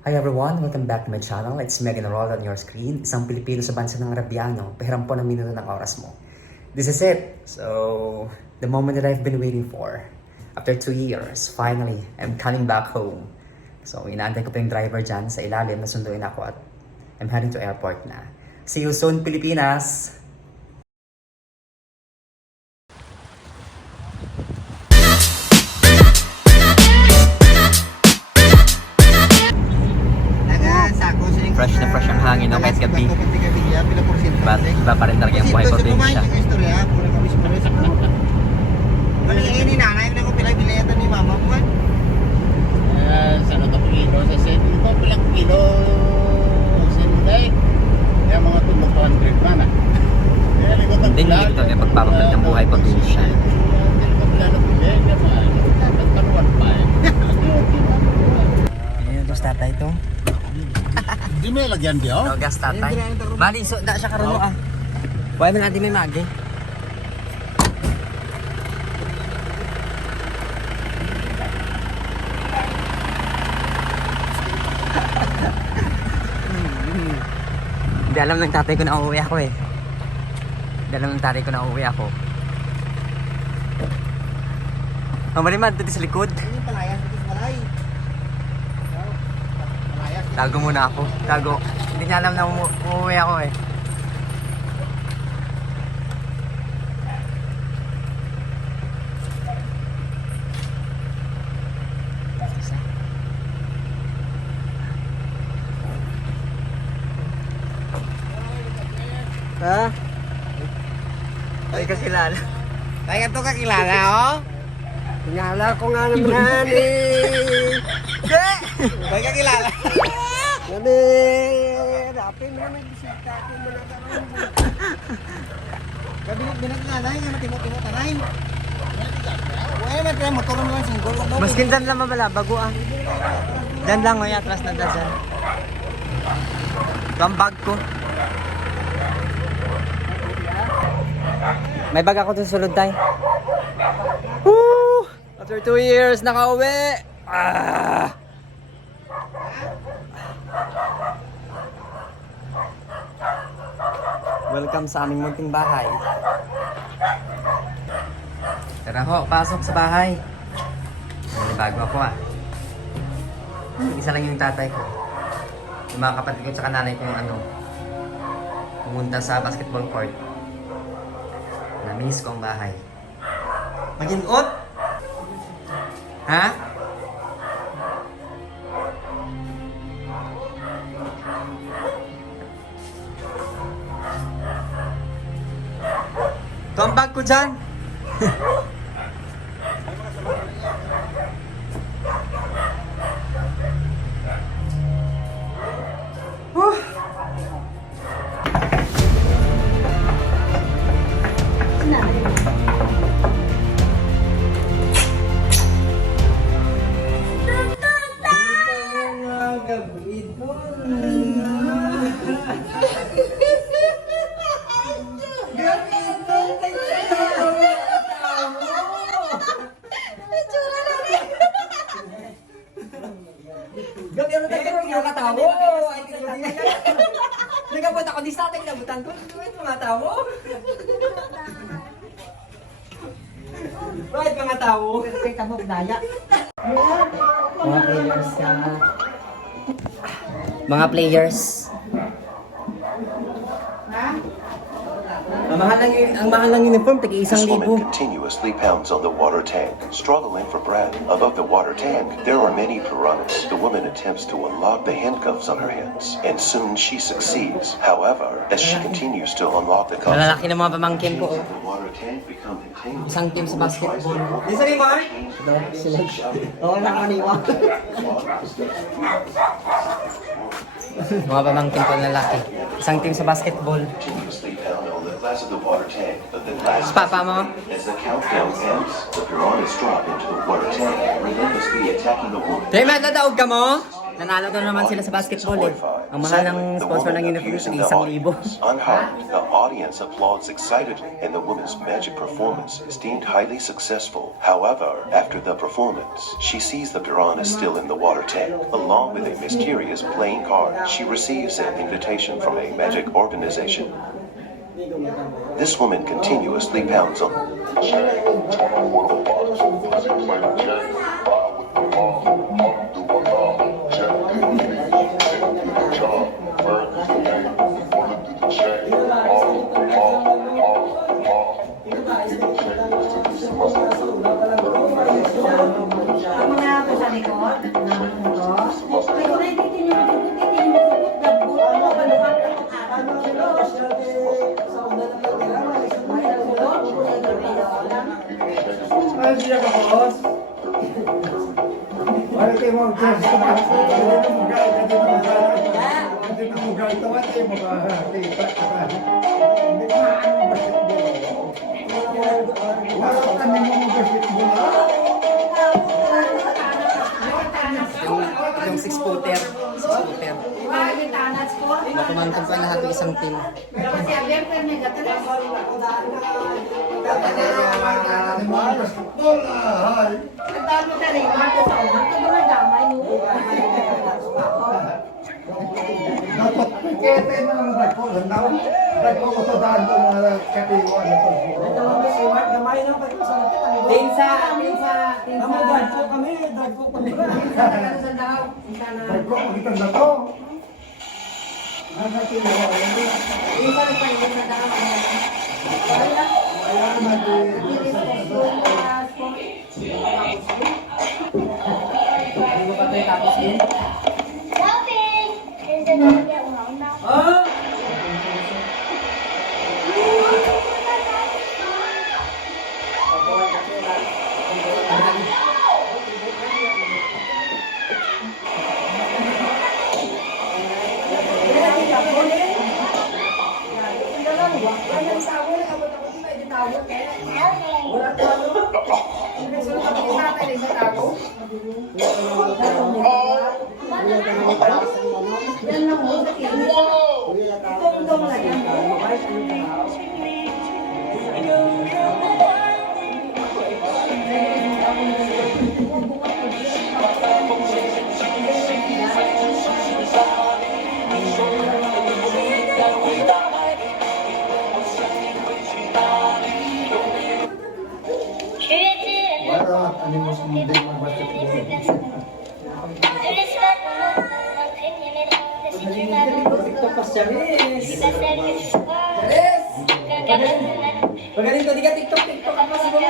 Hi everyone! Welcome back to my channel. It's Megan Roll on your screen. Isang Pilipino sa bansa ng Arabiano. Pahiram po ng minuto ng oras mo. This is it! So, the moment that I've been waiting for. After 2 years, finally, I'm coming back home. So, inaantay ko pa yung driver dyan sa ilalim na sunduin ako at I'm heading to airport na. See you soon, Pilipinas! Fresh na fresh ang hangin, no? Kahit gabi. Iba pa rin talaga yung buhay probinsya. Ini nanay na ko pila bileta ni mama ko. Sa ano ka kilo sa set ko pilang kilo sinday. Kaya mga tulo 200 pa na. Hindi dito kaya pagpapalit ng buhay probinsya. Ayun ito sa tatay ito. Di may lagyan di oh. Gas tatay. Bali, so da siya karon mo ah. Why man natin may magi? Hindi alam ng tatay ko na uuwi ako eh. Hindi alam ng tatay ko na uuwi ako. Mamaliman, ito sa likod. Ini palayan dito sa balay. Tago muna ako. Tago. Hindi niya alam na umuwi ako eh. Ha? Ay kakilala. Kaya to kakilala oh. Kilala ko nga naman eh. Kaya kakilala. Gabi. Dapat mo naman bisita ko mo na karon. Kabinet nanay nga matimo-timo tanay. Wala man tayo motor mo lang singgol. Mas kindan lang mabala bago ah. Dan lang oy atras na dasan. Ito ang bag ko. May bag ako dun sa sulod tayo. Woo! After 2 years, nakauwi! Ah! Welcome sa aming munting bahay. Tara ho, pasok sa bahay. May bago ako ah. Isa lang yung tatay ko. Yung mga kapatid ko tsaka nanay ko yung pumunta sa basketball court. Namiss ko ang bahay. Mag-inot? Ha? Ito ang bag ko dyan. Gabi ano tayo yung katawo. Ay nagabot ako di sa atin nabutan ko. Ito mga tawo. Bakit mga tawo? Kay kamok daya. Mga players ka. Mga players. Ang mahal ng uniform, tagi This 1,000. woman continuously pounds on the water tank, struggling for breath. Above the water tank, there are many piranhas. The woman attempts to unlock the handcuffs on her hands, and soon she succeeds. However, as she continues to unlock the cuffs, Malalaki ng mga pamangkin ko. the water tank becomes entangled. Isang team sa basketball. Di sa lima? Sila. Oo, nakaniwa. Mga pamangkin ko na lalaki. Isang team sa basketball. Continuously pound on the glass of the water tank, but the glass Papa mo? as the countdown ends, the piranhas drop into the water tank, relentlessly attacking the woman. Dahil matataog ka mo? Nanalo na naman sila sa basketball eh. Ang mahal ng Sadly, the sponsor ng woman uniform appears in ay the 1,000. audience. Unharmed, the audience applauds excitedly, and the woman's magic performance is deemed highly successful. However, after the performance, she sees the piranha still in the water tank, along with a mysterious playing card. She receives an invitation from a magic organization. This woman continuously pounds on. Ang mga ako sa likod, ay kung hindi tinyo dabot, ano ba naman Ay, siya ka, boss. Ay, kayo mo, Diyos ko ba? Hindi na mo gawin ito, ate, mga tipa. Hindi ko ano basketball. Wala ka naman mo basketball, ha? Yung 6-footer. 6-footer. Makumantang pa lahat ng isang team. Basketball, ay. Dapat pikete na lang dagko lang daw. Dagko ko sa daan ko mga katiwa na to. Tinsa! Dagko ko kita na to. Ang katiwa. Wala naman Hindi mo pa ito tapos yun? Wala animos mo din mag-basketball. Pagaling ko, di ka TikTok ako siguro.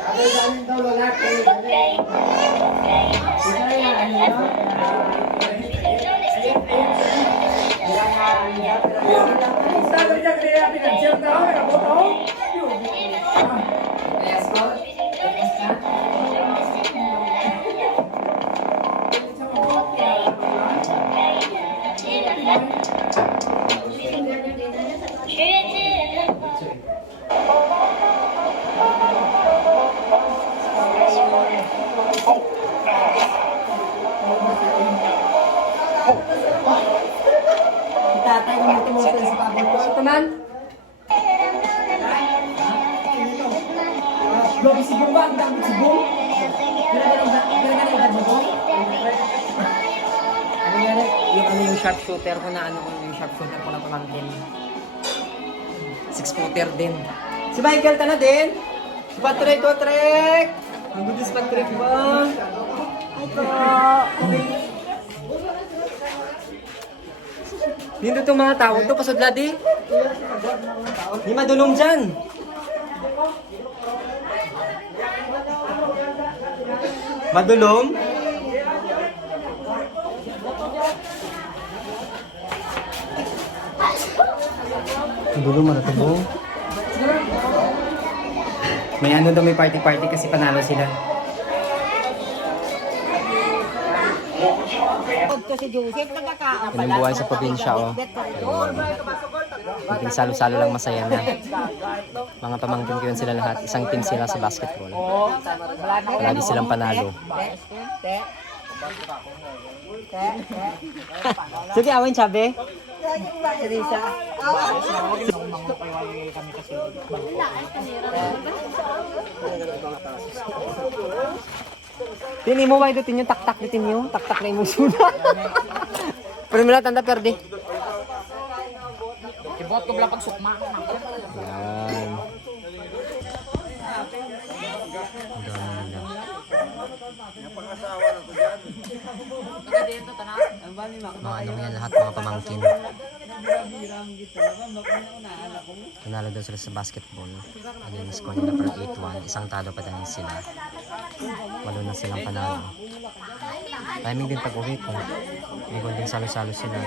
Kada galing daw lalaki. Tatay ko mo tumutol sa pabor ko. Ito man. Lobi si Bumba, ang dami si Bum. Yung sharpshooter ko na yung sharpshooter ko na pamangkin. 6-footer din. Si Michael ka na din. Si Patrick Kotrek. Ang good is Patrick ba? Ito. Dito itong mga tao ito, pasod ladi. Di madulong dyan. Madulong? Madulong maratabo. May ano daw, may party-party kasi panalo sila. Ito si Joseph, nagkakaapala. Yan ang buhay sa probinsya, oh. Kunting salo-salo lang masaya na. Mga pamangkin ko yun sila lahat. Isang team sila sa basketball. Lagi silang panalo. Sige, awin sabi. Tini mo ba ito tinyo? Tak-tak ditin nyo? Tak-tak na yung musuna. Pero mula tanda perde. Ibot ko pala pag sukma. Yan. Ang dami nila. Mga ano yan lahat, mga pamangkin. Tunalo daw sila sa basketball. Ano yung score nila parang 8-1. Isang talo pa din sila. Walo na silang panalo. Timing din pag-uwi ko. May konting salo-salo sila.